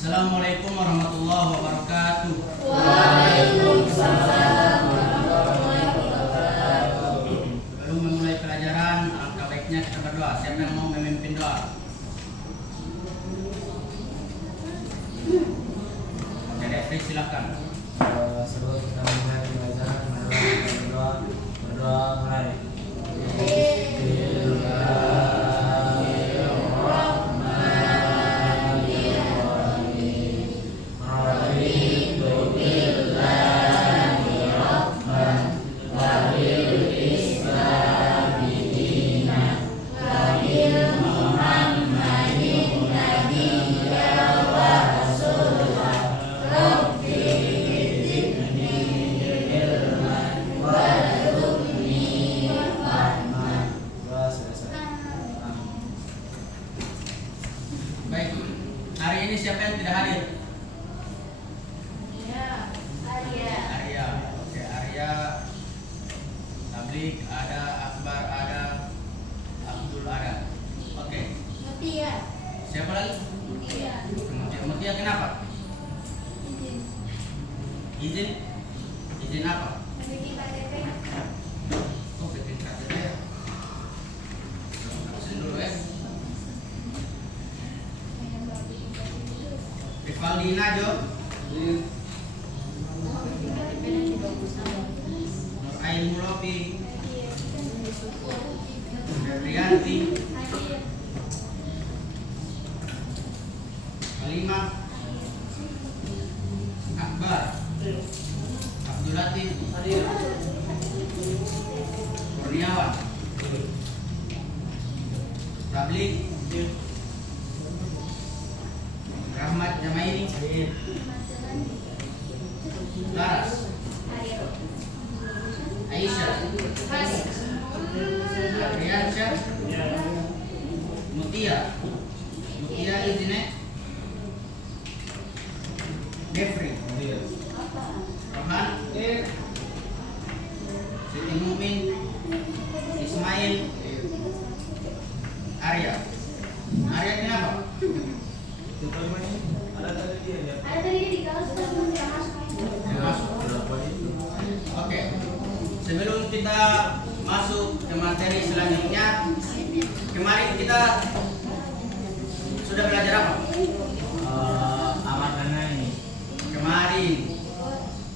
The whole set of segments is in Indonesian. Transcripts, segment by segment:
Assalamualaikum warahmatullahi wabarakatuh. Waalaikumsalam warahmatullahi wabarakatuh. Sebelum memulai pelajaran, alangkah baiknya kita berdoa. Siapa yang mau memimpin doa? Jadi Fris silakan. Sebelum kita mulai pelajaran, berdoa mulai. Baik, hari ini siapa yang tidak hadir? Arya. Oke, Arya. Tablik ada, Akbar ada, Abdul ada. Oke. Siapa lagi? Mutia kenapa? Izin? Izin apa? Oh, bikin KTP ya. Habisin dulu ya. Rifaldina Jo. Nurain Mulopi. Febrianti. Halimah. Akbar. Abdul Latif. Kurniawan. Rablik. Rahmat Jamaini. Laras. Aisyah. Adriansyah. Mutia. Mutia izine. Jeffrey. Rohan. Siti Mumin. Ismail. Arya. Arya kenapa? Oke. Sebelum kita masuk ke materi selanjutnya, kemarin kita sudah belajar apa? Amat ini.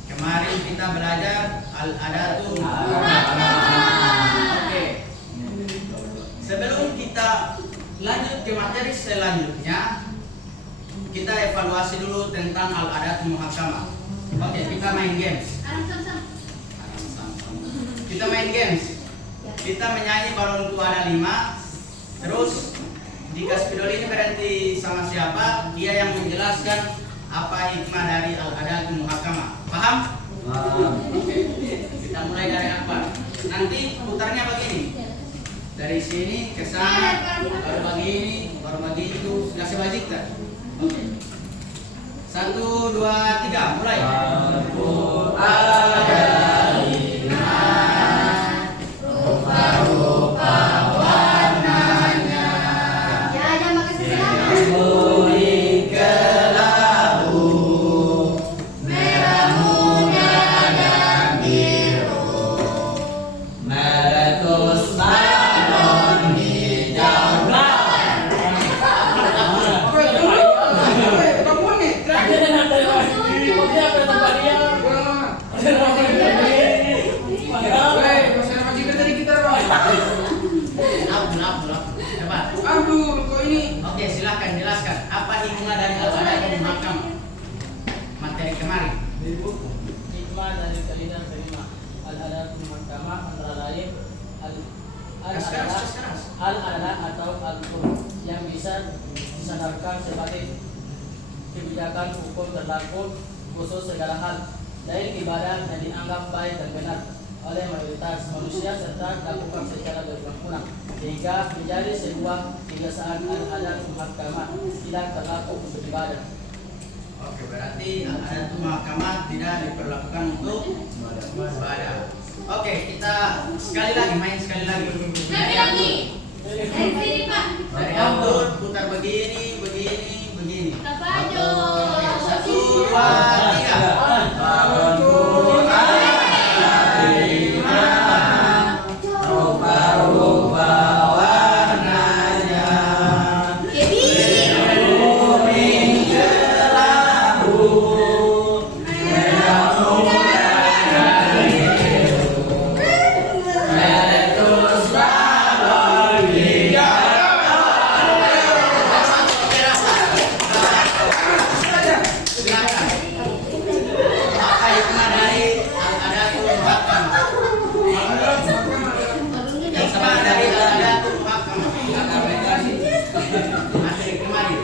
Kemarin kita belajar al-adatu. Oke. Sebelum kita lanjut ke materi selanjutnya, kita evaluasi dulu tentang al-adatu muhakkamah. Oke, kita main games. Kita main games. Kita menyanyi balon tua ada 5. Terus jika spidol ini berhenti sama siapa, dia yang menjelaskan apa hikmah dari al-adatu muhakkamah. Paham? Oke. Kita mulai dari Akbar. Nanti putarnya begini. Dari sini ke sana, baru begini, baru begitu, kasih bajikkan. Oke. 1, 2, 3, mulai. Oke, silakan jelaskan apa hikmah dari al-adatu muhakkamah. Materi kemarin. Hikmah dari kalimat kelima al-adatu muhakkamah antara lain al-adat atau al-hukum yang bisa disandarkan sebagai kebijakan hukum berlaku khusus segala hal dari ibadah yang dianggap baik dan benar oleh mayoritas manusia serta dilakukan secara berulang-ulang sehingga menjadi sebuah kebiasaan al-adatu muhakkamah tidak terlaku untuk ibadah. Oke, berarti al-adatu muhakkamah tidak diperlakukan untuk ibadah. Oke, kita sekali lagi main sekali lagi. Dari Abdul putar begini, begini, begini. Tapajo. dua, tiga. Balonku ada 5, rupa-rupa warnanya, biru, kuning, kelabu, merah, muda, dan biru. Meletus balon hingga Silakan. Apa hikmah dari al-adatul muhakkamah? Yang sama dari al-adatul muhakkamah. Materi kemarin.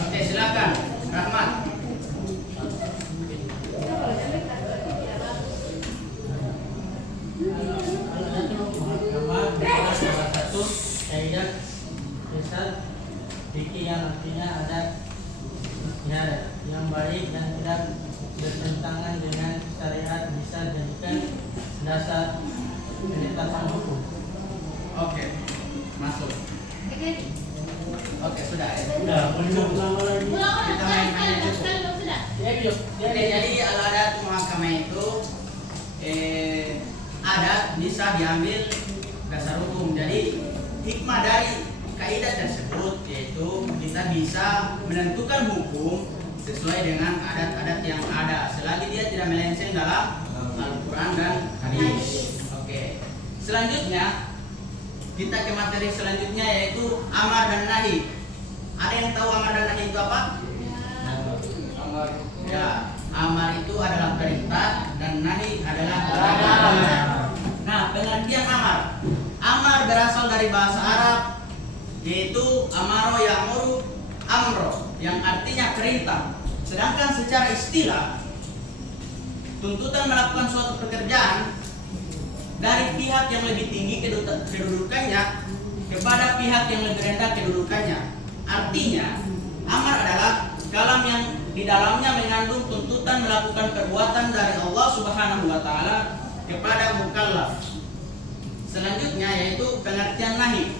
Oke, silakan. Rahmat. Salah satu kaidah besar fikih yang artinya ada ya, yang baik dan tidak bertentangan dengan syariat bisa dijadikan dasar penetapan hukum. Oke. Masuk. Oke, sudah ya. Udah, ulang lagi. Kita main-main cukup. Ya, yuk. Oke, jadi al-adatul muhakkamah itu adat bisa diambil dasar hukum. Jadi hikmah dari kaidah tersebut yaitu kita bisa menentukan hukum sesuai dengan adat-adat yang ada selagi dia tidak melenceng dalam Al-Quran dan hadis. Oke. Selanjutnya kita ke materi selanjutnya yaitu amar dan nahi. Ada yang tahu amar dan nahi itu apa? Ya, amar itu adalah perintah dan nahi adalah larangan. Nah, pengertian amar. Amar berasal dari bahasa Arab yaitu amaro ya'muru amro yang artinya perintah. Sedangkan secara istilah tuntutan melakukan suatu pekerjaan dari pihak yang lebih tinggi kedudukannya kepada pihak yang lebih rendah kedudukannya. Artinya, amar adalah kalam yang di dalamnya mengandung tuntutan melakukan perbuatan dari Allah Subhanahu wa taala kepada mukallaf. Selanjutnya yaitu pengertian nahi.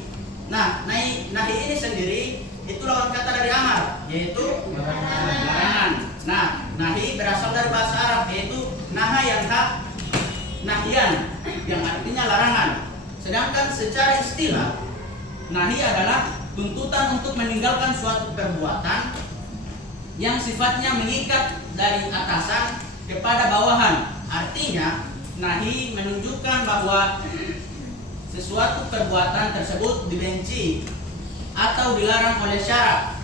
Nah, nahi ini sendiri itu lawan kata dari amar, yaitu larangan. Nah, nahi berasal dari bahasa Arab yaitu naha yang nahian yang artinya larangan. Sedangkan secara istilah nahi adalah tuntutan untuk meninggalkan suatu perbuatan yang sifatnya mengikat dari atasan kepada bawahan. Artinya nahi menunjukkan bahwa sesuatu perbuatan tersebut dibenci atau dilarang oleh syarak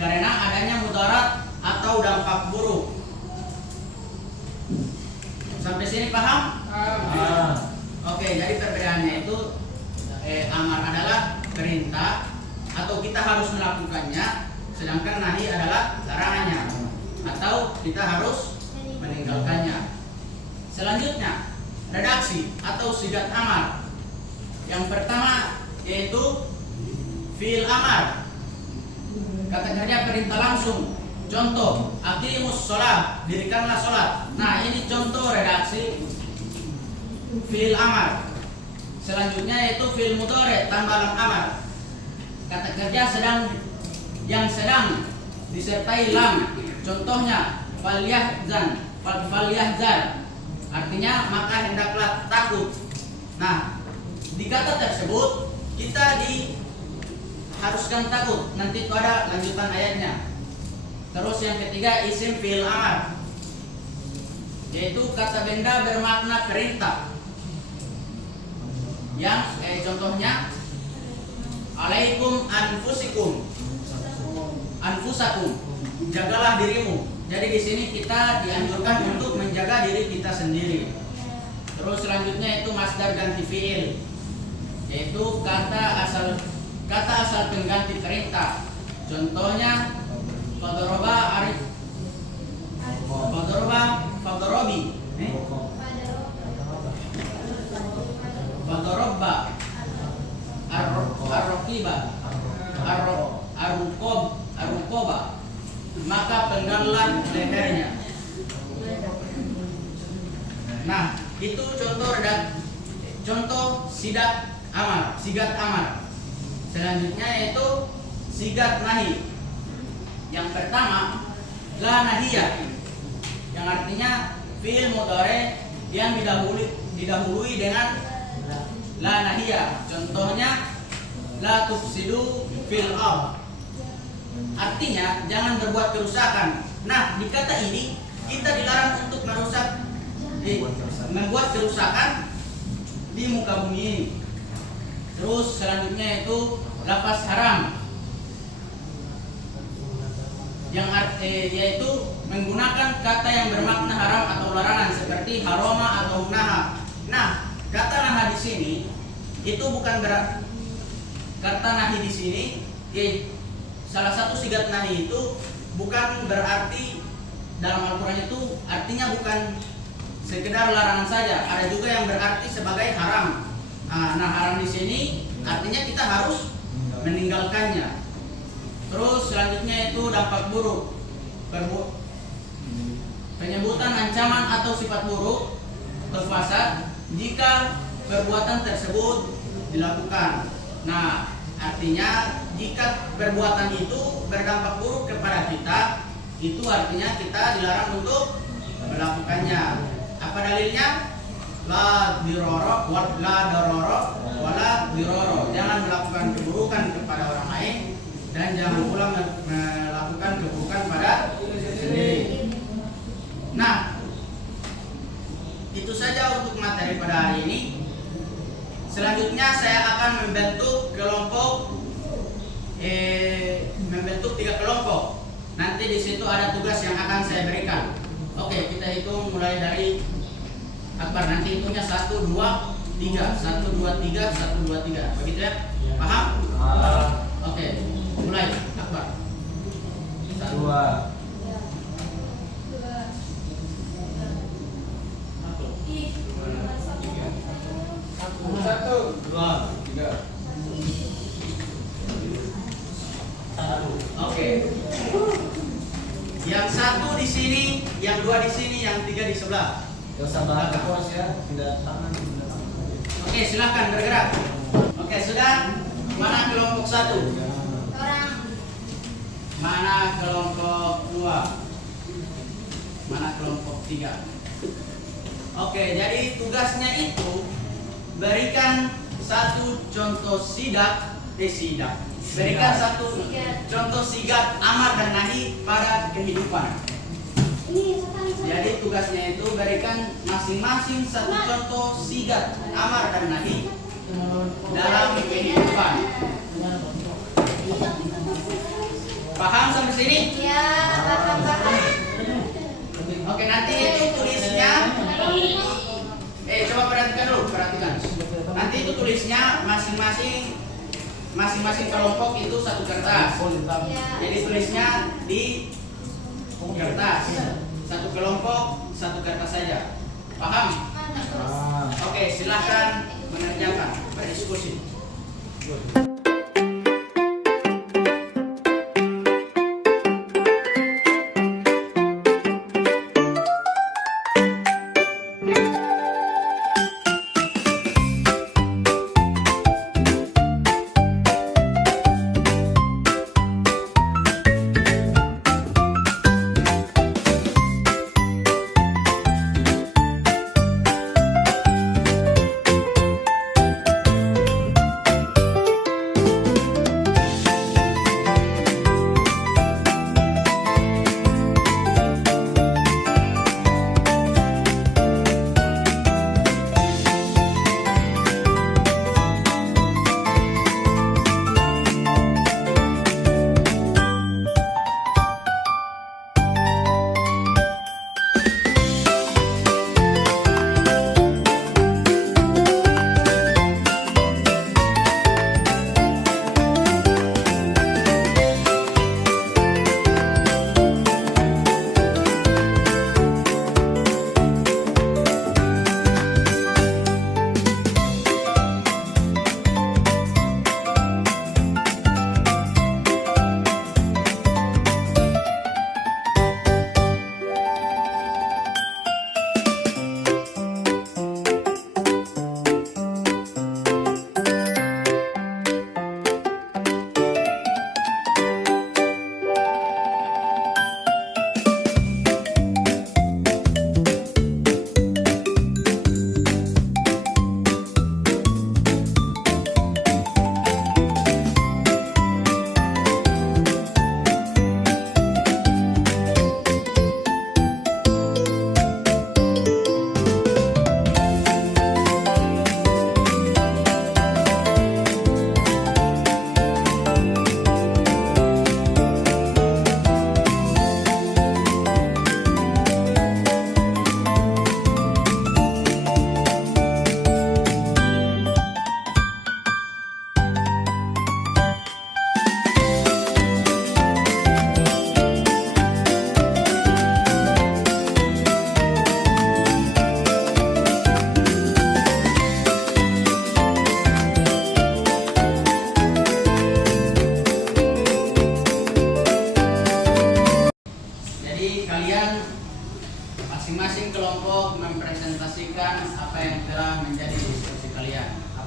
karena adanya mudarat atau dampak buruk. Sampai sini paham? Oke, jadi perbedaannya itu amar adalah perintah atau kita harus melakukannya, sedangkan nahi adalah larangannya atau kita harus meninggalkannya. Selanjutnya, redaksi atau sigat amar. Yang pertama yaitu fi'il amar. Kata kerja perintah langsung. Contoh, aqimus sholat, dirikanlah sholat. Nah, ini contoh redaksi fi'il amar. Selanjutnya yaitu fi'il mudhari tambah lam amar. Kata kerja yang sedang disertai lam. Contohnya falyahzan. Artinya maka hendaklah takut. Nah, di kata tersebut kita diharuskan takut. Nanti itu ada lanjutan ayatnya. Terus yang ketiga isim fi'il amar, yaitu kata benda bermakna perintah. Yang contohnya alaikum anfusakum, jagalah dirimu. Jadi di sini kita dianjurkan untuk menjaga diri kita sendiri. Terus selanjutnya itu masdar ganti fi'il, yaitu kata asal pengganti perintah. Contohnya fadoroba, arroba, tiba arukoba, maka penggallah lehernya. Nah, itu contoh sigat amar. Selanjutnya yaitu sigat nahi. Yang pertama, la nahiyah, yang artinya fi'il mudhari yang didahului dengan la nahiyah. Contohnya la tufsidu fil ardh. Artinya jangan berbuat kerusakan. Nah, di kata ini kita dilarang untuk membuat kerusakan di muka bumi ini. Terus selanjutnya itu lafaz haram, yang yaitu menggunakan kata yang bermakna haram atau larangan seperti haroma atau naha. Nah, kata naha di sini itu bukan kata nahi di sini, salah satu sigat nahi itu bukan berarti dalam Al-Quran itu artinya bukan sekedar larangan saja, ada juga yang berarti sebagai haram. Nah, haram di sini artinya kita harus meninggalkannya. Terus selanjutnya itu dampak buruk, penyebutan ancaman atau sifat buruk atau fasad jika perbuatan tersebut dilakukan. Nah, artinya jika perbuatan itu berdampak buruk kepada kita, itu artinya kita dilarang untuk melakukannya. Apa dalilnya? La diroro wala diroro. Jangan melakukan keburukan kepada orang lain dan jangan pula melakukan keburukan pada sendiri. Nah, itu saja untuk materi pada hari ini. Selanjutnya saya akan membentuk 3 kelompok. Nanti di situ ada tugas yang akan saya berikan. Oke, kita hitung mulai dari Akbar. Nanti hitungnya 1, 2, 3, 1, 2, 3, 1, 2, 3. Begitu ya? Paham? Oke, mulai Akbar. 2. Satu, 2, 3. Oke. Yang 1 di sini, yang 2 di sini, yang 3 di sebelah. Gak usah bahas bos ya, tidak tangan. Oke, silakan bergerak. Oke, sudah. Mana kelompok 1? Mana kelompok 2? Mana kelompok 3? Oke, jadi tugasnya itu berikan satu contoh sidak. Berikan satu contoh sigat amar dan nahi pada kehidupan. Jadi tugasnya itu berikan masing-masing satu contoh sigat amar dan nahi dalam kehidupan. Paham sampai sini? Ya, paham. Oke, nanti itu tulisnya. Coba perhatikan dulu, perhatikan. Nanti itu tulisnya masing-masing kelompok itu satu kertas. Jadi tulisnya di kertas. Satu kelompok, satu kertas saja. Paham? Oke, silahkan mengerjakan, berdiskusi.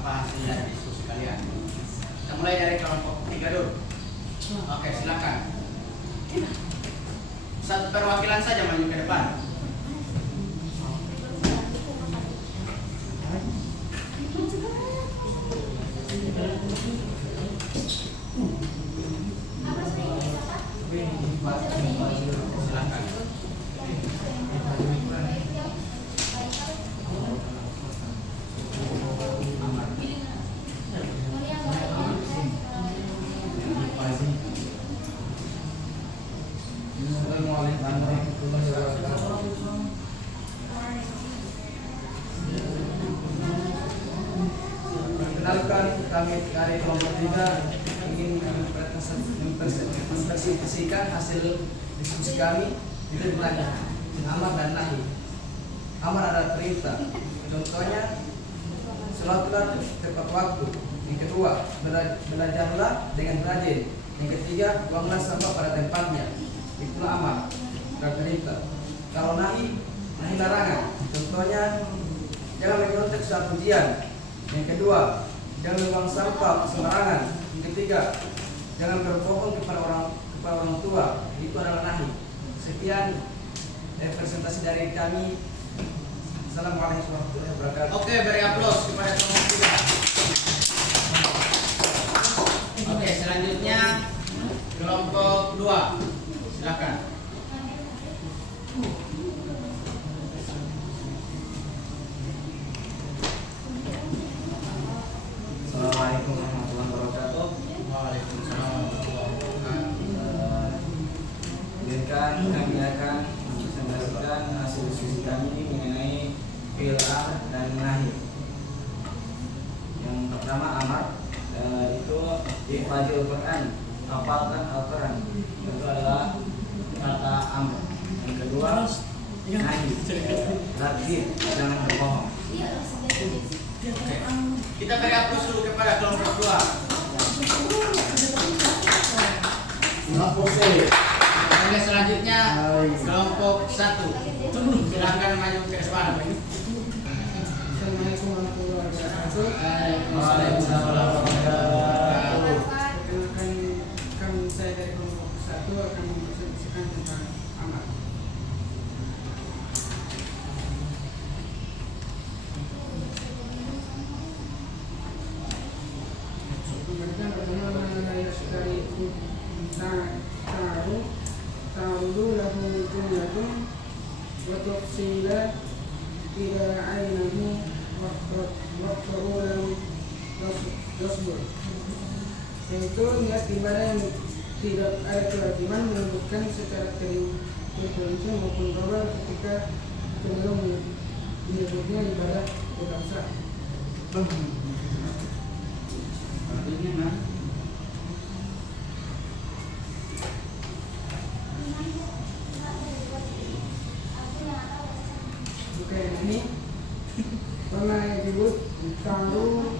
apa hasil dari diskusi kalian. Kita mulai dari kelompok 3 dulu. Oke, silakan. Satu perwakilan saja maju ke depan. Silakan. Perkenalkan, kami dari kelompok 3 ingin mempresentasikan hasil diskusi kami. Itu dimana amar dan nahi. Amar adalah perintah. Contohnya, sholatlah tepat waktu. Yang kedua, belajarlah dengan rajin. Yang ketiga, buanglah sampah pada tempatnya. Itulah amar dan perintah. Kalau nahi larangan. Contohnya, jangan menyontek saat ujian. Yang kedua, jangan membuang sampah sembarangan. Yang ketiga, jangan berbohong kepada orang tua. Itu adalah nahi. Sekian presentasi dari kami. Assalamualaikum warahmatullahi wabarakatuh. Oke, beri aplaus kepada kelompok 3. Oke, selanjutnya kelompok 2. Silakan. Assalamualaikum warahmatullahi wabarakatuh. Waalaikumsalam warahmatullahi wabarakatuh. Izinkan kami akan mempresentasikan hasil diskusi kami mengenai fi'il amr dan nahi. Yang pertama amar, itu ihfazil Quran, hafalkan Al-Quran. Itu adalah kata amr. Yang kedua nahi, lagi jangan berbohong. Kita beri aplaus dulu kepada kelompok 2. Oke, selanjutnya kelompok 1. Silakan maju ke depan. Assalamualaikum warahmatullahi wabarakatuh. Waalaikumsalam warahmatullahi wabarakatuh. Perkenalkan, saya dari kelompok 1 akan mempresentasikan tentang amar. Kemudian pertama mana yashtari ta'rudu lahu jumlatun wa tafsila ila ainahu waqta'u dasbur, yaitu niat ibadah yang tidak ada kewajiban menyebutkan secara terperinci maupun global ketika cenderung menyebutnya ibadah tidak sah. Artinya nah. Oke, ini pernah disebut ta'rudu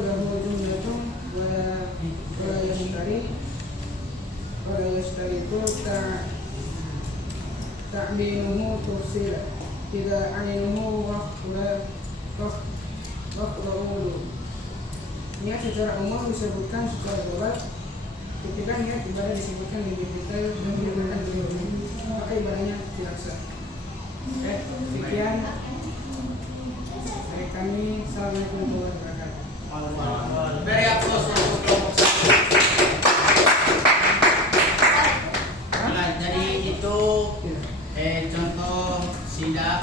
lahu jumlatun wala yashtari itu ta'binuhu tufsila tidak ainuhu waqta'ulu. Niat secara umum disebutkan secara global, ketika niat ibadah disebutkan lebih detail dan dikatakan lebih umum, maka ibadahnya tidak sah. Oke, sekian dari kami. Assalamualaikum warahmatullahi wabarakatuh. Beri aplaus untuk kelompok 1. Nah, jadi itu contoh siga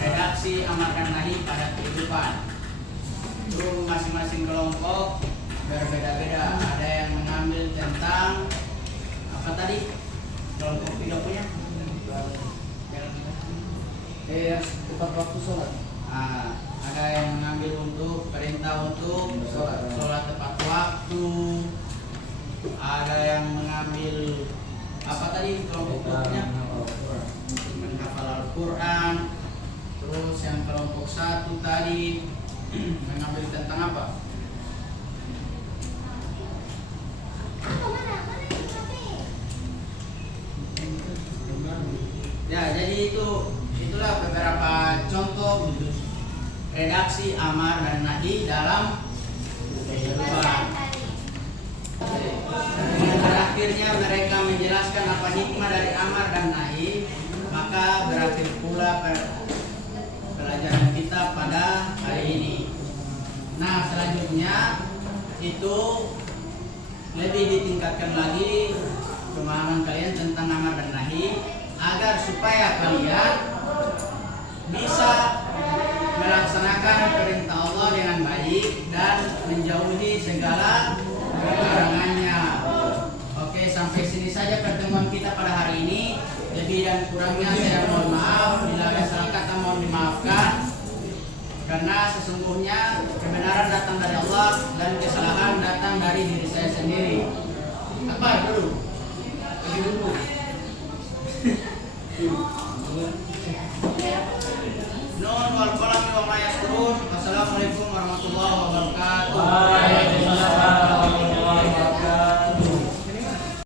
redaksi amarkan nahi pada kehidupan. Itu masing-masing kelompok berbeda-beda. Ada yang mengambil tentang apa tadi? Kelompok 3 punya? Tepat waktu sholat. Ada yang mengambil untuk perintah untuk sholat tepat waktu. Ada yang mengambil apa tadi kelompok-kelompoknya? Menghafal Al-Quran. Terus yang kelompok 1 tadi mengambil tentang apa? Ya, jadi itulah beberapa contoh redaksi redaksi amar dan nahi dalam kehidupan. Dengan berakhirnya mereka menjelaskan apa hikmah dari amar dan nahi, maka berakhir pula pelajaran kita pada hari ini. Nah, selanjutnya itu lebih ditingkatkan lagi pemahaman kalian tentang amar dan nahi, agar supaya kalian bisa melaksanakan perintah Allah dengan baik dan menjauhi segala larangannya. Oke, sampai sini saja pertemuan kita pada hari ini. Lebih dan kurangnya saya mohon maaf. Bila ada salah kata mohon dimaafkan. Karena sesungguhnya kebenaran datang dari Allah dan kesalahan datang dari diri saya sendiri. Apa dulu? Lagi dulu. Nun wal qalami wa ma yasturun. Wassalamualaikum warahmatullahi wabarakatuh. Waalaikumsalam.